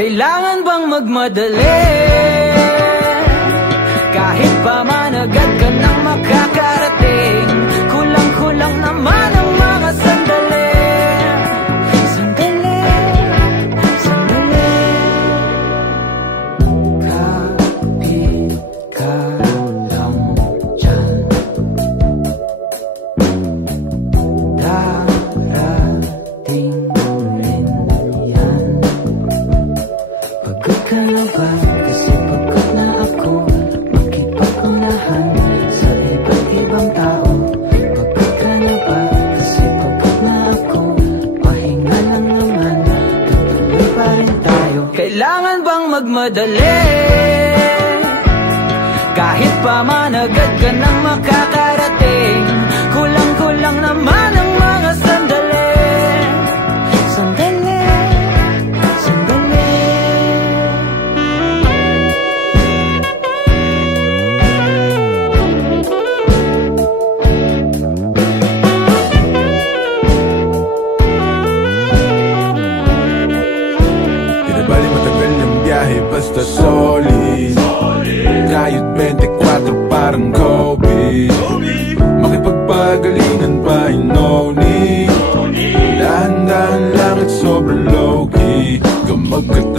Kailangan bang magmadali? Kahit pa man agad ka nang makakarating, kulang-kulang naman ang mga sandali. Sandali, sandali. Kapit ka lang dyan, darating rin yan. Pagod ka na ba? Kasi pagod na ako makipagunahan sa iba't ibang tao. Pagod ka na ba? Kasi pagod na ako, pahinga lang naman, tutuloy pa rin tayo. Kailangan bang magmadali? Kahit pa man agad ka nang makakarating, kulang-kulang naman ang mga sandali. Sandali, sandali. Bali matagal ng biyahe, basta solid. Kahit 24 parang Kobe. Makipagpagalingan pa, no need. Dahan-dahan lang at sobrang low-key. Gamag ka